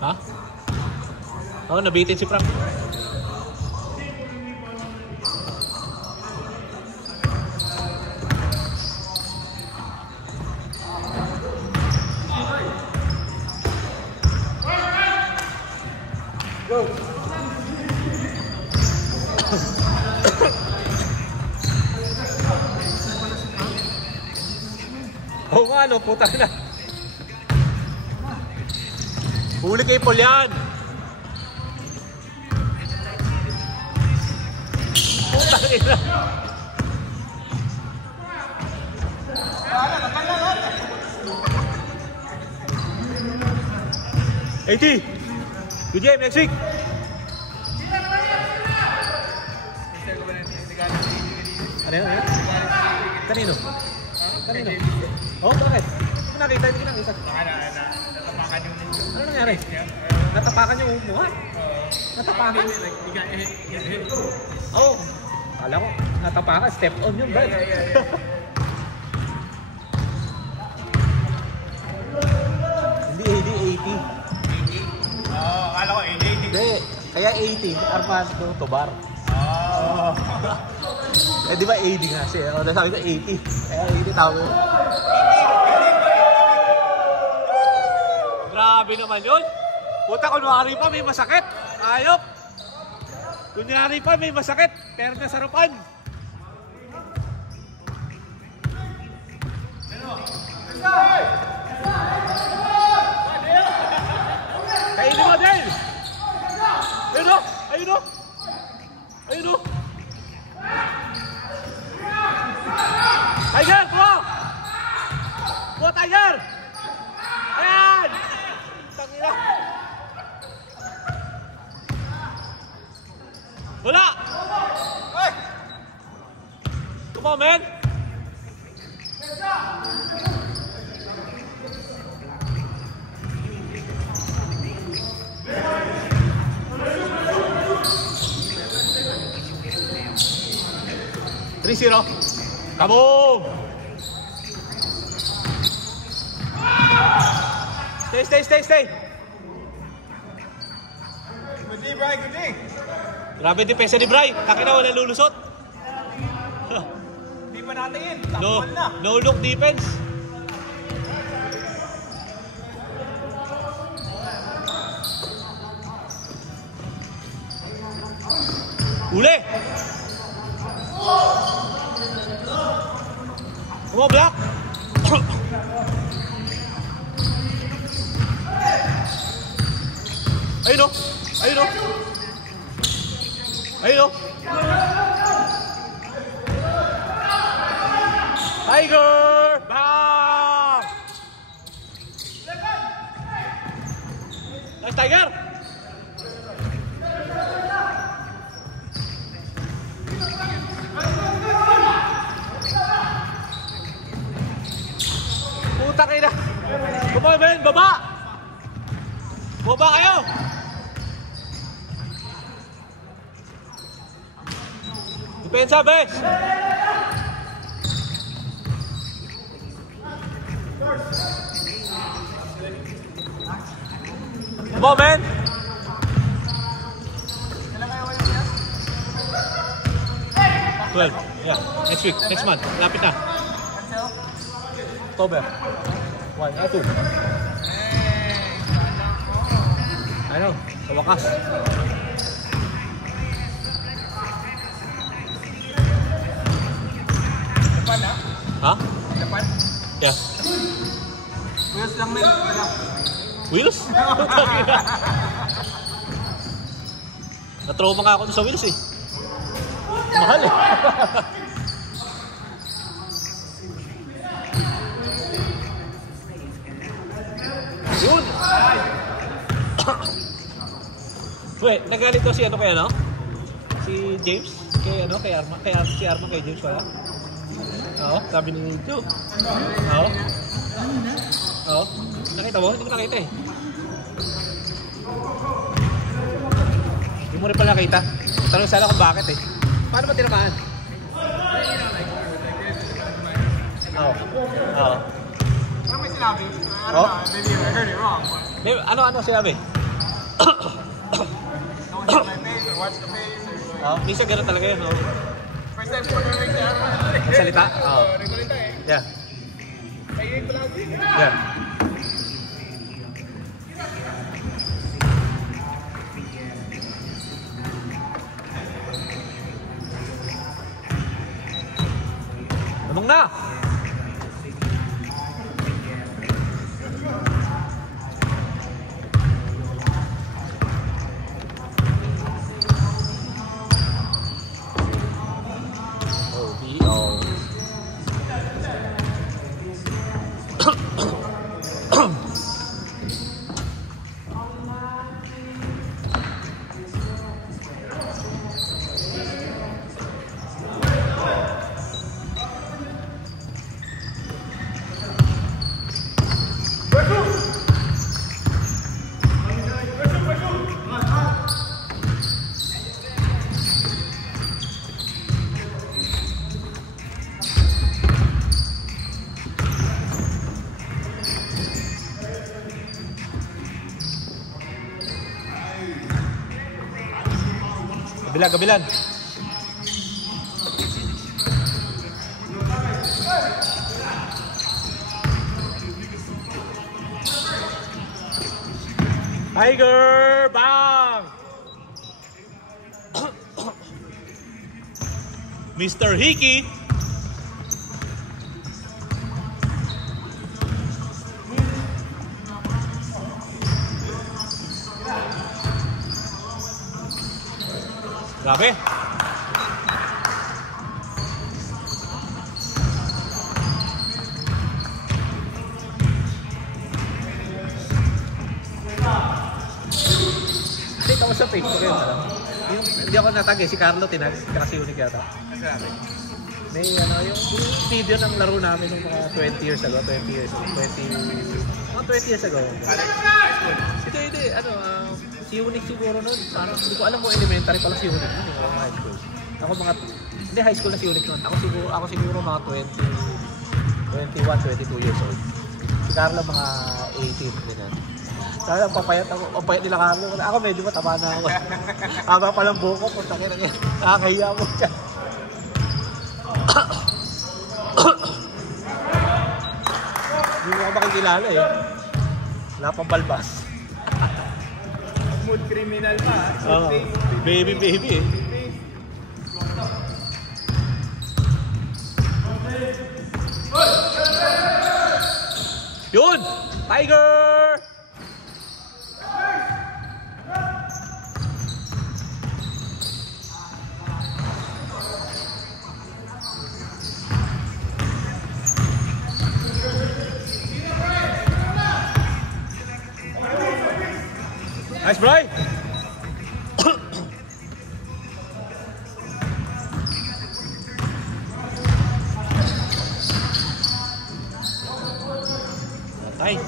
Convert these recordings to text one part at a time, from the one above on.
Ha? Oo, nabitin si Frank. Go! Oo nga, no, puta na. Huli kay Paul yan. Puta na. 80. Good game, next week. Ano yun? Kanino? Kanino? Oh, bakit? Hindi nakita, hindi nakita. Natapakan yung... Ano nangyari? Natapakan yung mukha? Natapakan? Oh, kala ko, natapakan, step on yun, bro. Hindi 80. Oo, akala ko 80. Hindi, kaya 80, Armando Tobar. Oo. Eh di ba 80 nga siya? O, nasabi ko 80. Kaya 80 tawag yun. Grabe naman yun. Puta, kunwari pa may masakit. Ayop. Kunyari pa may masakit. Pero nasarupan. Kainin mo din. Ayun o. Ayun o. Ayun o. Tiger, kuha! Kuha, Tiger! Ayan! Tangina! Wala! Come on, man! Three-zero. Kaboom! Stay! Good day, Bray, good day. Grabe depensa ni Bray. Taki na, wala lulusot. Hindi pa natin yun. No, Takbuhan na. no look defense. Uli! Come on, block! Ayun o! Ayun o! Ayun o! Tiger! Bang! Nice, Tiger! Puta kayo na! Come on, man! Baba! Baba kayo! Depensa, bes! Come on, man! Well, yeah. Next week, next month. Lapit na. October. 1, 2. Ano? Sa wakas. Japan, ha? Ha? Japan? Yeah. Wheels lang na yun. Wheels? Na-trauma nga ako sa wheels eh. Mahal eh. Yun! Wait, nagalit daw si ano kaya no? Si James? Kay ano? Kay Arma? Si Arma kay James wala? Oo, sabi ni Joe. Oo. Oo. Nakita mo? Hindi ko nakita eh. Hindi mo rin pala nakita. Tanong sana kung bakit eh. Paano ba tinamaan? Oo. Oo. Parang may sinabi. Oh? Maybe I heard it wrong. Ano sinabi? Don't hit my face or watch the face. Minsan gano'n talaga yun, no? First time ko narinig si Arman. Salita? Oo. Regulita eh. Yeah. Kainin ko lagi. Yeah. Anong na? Kabilan. Tiger! Bang! Mr. Hickey! Grabe! Nakita ko sa Facebook yun, yung hindi ako natag si Carlo tinag, kasi unik yata. May yung video ng laro namin ng mga 20 years ago. Hindi, si Unique siguro nun, parang hindi ko alam mo elementary pala si Unique nun, yung high school. Hindi high school na si Unique nun, ako siguro mga 21, 22 years old. Si Carlo mga 18 din. Sabi ang papayat nila Carlo. Ako medyo mataba na ako. Haba palang buko, punta ka na yan. Nakakahiya mo siya. Hindi mo ka makikilala eh. Wala pang balbas. Mood criminal pa. Baby eh. Yun! Tiger! Nice, Bri! Nice.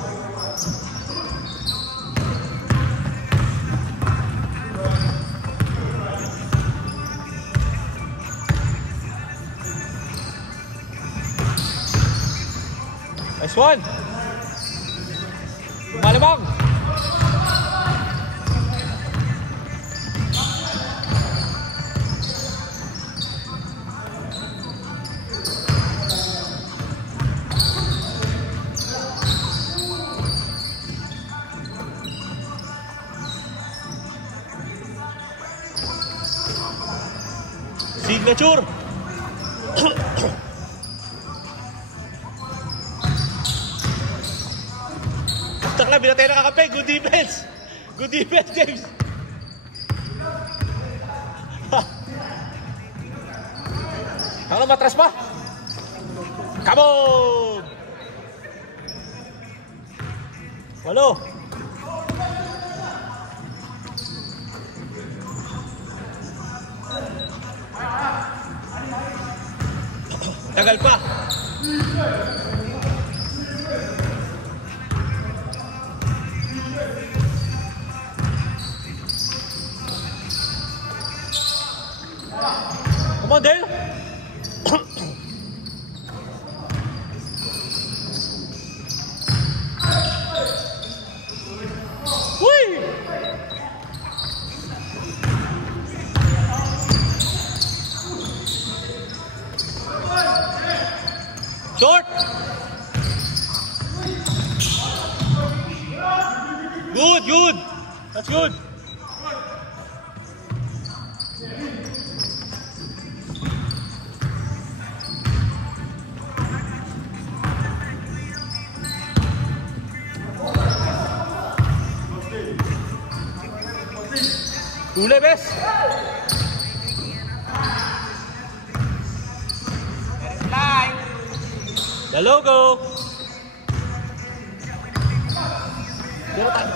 Nice one! Malamang! Signature! Takla, binatay na kakape. Good defense! Good defense, James! Takla, matras pa! Come on! Walo! Tagal pa. Come on, Dale. Uy! Good, good. That's good. Huli, bes. The logo. Dito tayo.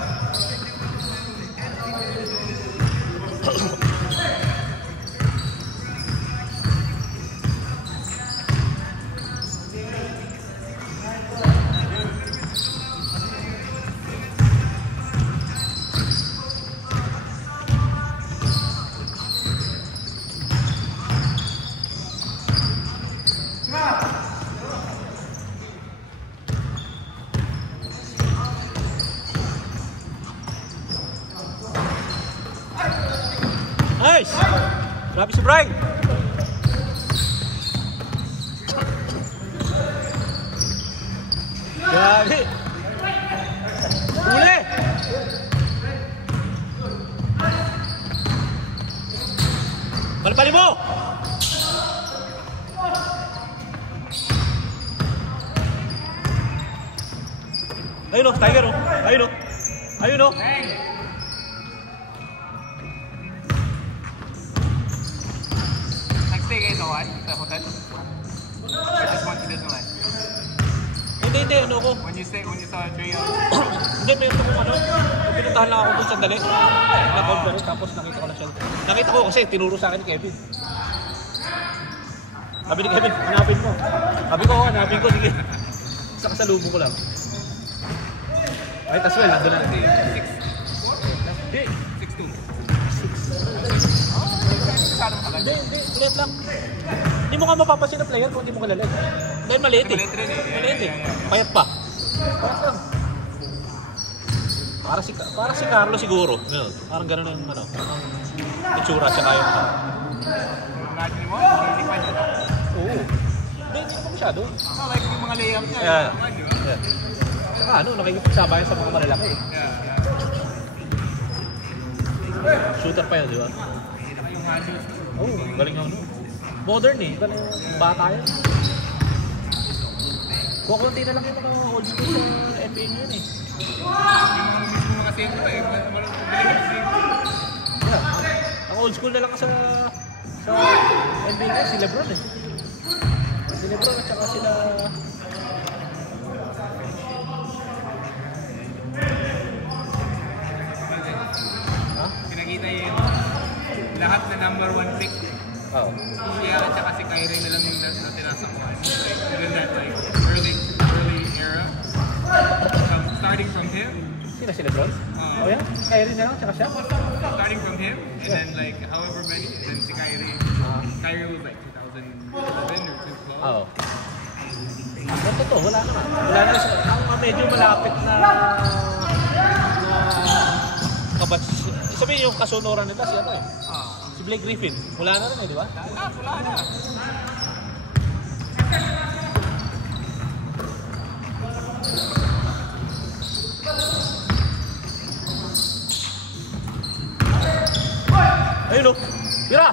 Nice! Grabe si Brian! Grabe! Uli! Palipali mo! Ayun o, Tiger o! Ayun o! Ayun o! Stay guys a while sa hotel. Or just want to Disneyland. Hindi, ano ko? When you saw a trail. Hindi, may ito kung ano. Pinuntahan lang ako doon sandali. Nag-conference, tapos nakita ko na siya. Nakita ko kasi tinuro sa akin ni Kevin. Sabi ni Kevin, hanapin mo. Sabi ko, hanapin ko, sige. Sa kasalubong ko lang. Right as well, nandun na. 6'4"? Hindi. 6'2". Hindi, ulit lang. Hindi mo nga mapapansin na player kung hindi mo kilala. Dahil maliit eh. Maliit rin eh. Maliit eh. Payat pa. Payat lang. Para si Carlo siguro. Ganun. Parang ganun yung ano. Ang itsura siya kayo. Imagine mo, hindi pa dyan. Oo. Hindi pa masyado. Like yung mga layup niya. Yeah. Di ba? Yeah. Saka ano, nakikipagsabayan sa mga malalaki eh. Yeah. Shooter pa yun, di ba? Yung handles. Oo, galing yung ano. Modern eh. Galing bata yan. Kukunti na lang yung mga old school sa NBA ngayon eh. Yung mga safety tayo, galing yung safety. Yeah. Ang old school na lang sa NBA ngayon, si Lebron eh. Si Lebron at saka sila... Pinakita yung lahat na number 1 pick. Oo. Kaya at saka si Kyrie na lang yung natira sa kuhan. Like, within that like early era. Starting from him. Sino si Lebron? Oh yan? Kyrie na lang, tsaka siya? Starting from him, and then like however many, and then si Kyrie. Kyrie was like 2011 or 2012. Oo. Ang totoo, wala naman. Wala na siya. Ang medyo malapit na kabats. Sabihin yung kasunuran nila, si ano eh. Si Blake Griffin. Wala na rin eh, di ba? Wala na. Ayun o. Tira!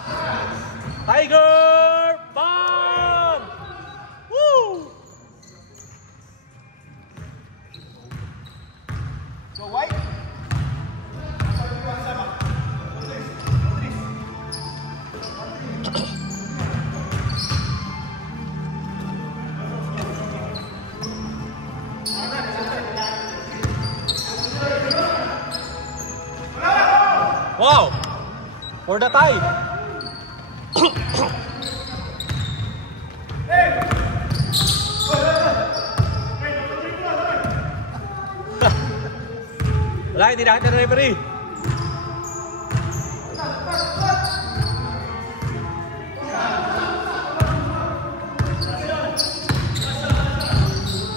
Tiger! Bang! Woo! So White? Wow! For the tie! Wala, hindi nakita ng referee.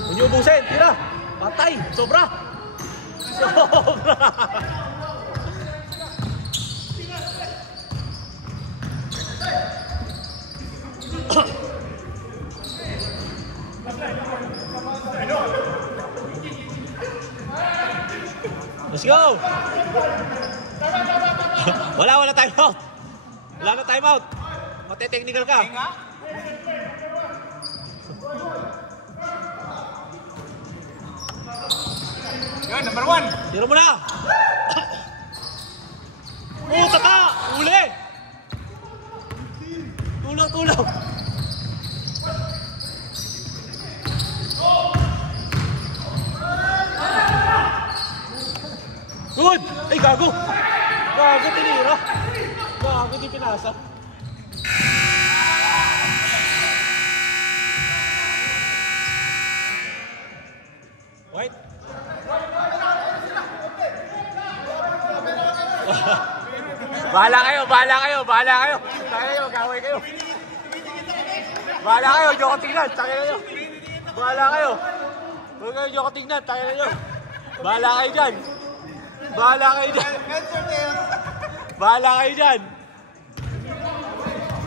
Huwag niyo ubusin, tira! Patay! Sobra! Sobra! Let's go! Wala timeout. Wala na timeout. Mate-technical ka. Yun, number 1. Tiro mo na. Tata! Uli! Tulong. Good! Ay, gago! Gago, tinira! Gago, di pinasa. White? Bahala kayo! Gawin kayo! Bahala kayo, Joko tingnan! Takina nyo! Bahala kayo! Huwag kayo, Joko tingnan! Takina nyo! Bahala kayo dyan!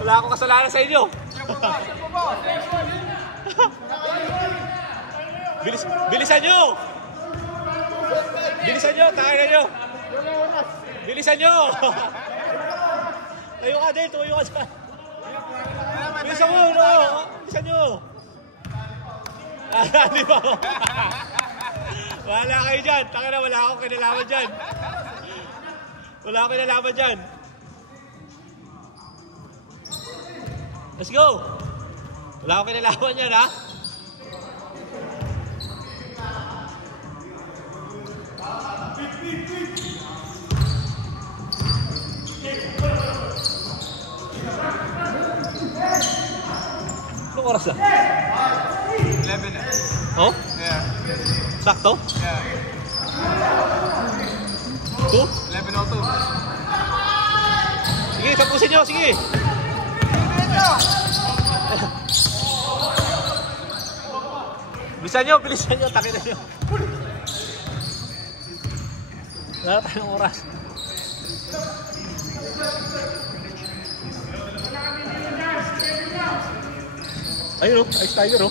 Wala akong kasalanan sa inyo! Bilisan nyo! Takina nyo! Bilisan nyo! Tumayo ka dyan! Bilisan mo! Bilisan nyo! Di ba? Wala kayo dyan! Takina, wala akong kinalaman dyan! Let's go! Wala akong kinalaman dyan, ha? Anong oras na? 11 na. Oh? Yeah. Sakto? Yeah. 2? 11:02. Sige, tapusin nyo, sige! Bilisan nyo, takin na nyo. Wala tayong oras. Ayun o, Ice Tiger o.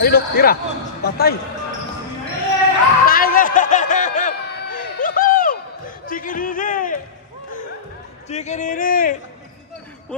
Ayun o, tira. Patay. Tiger! Woohoo! Chicken Didi!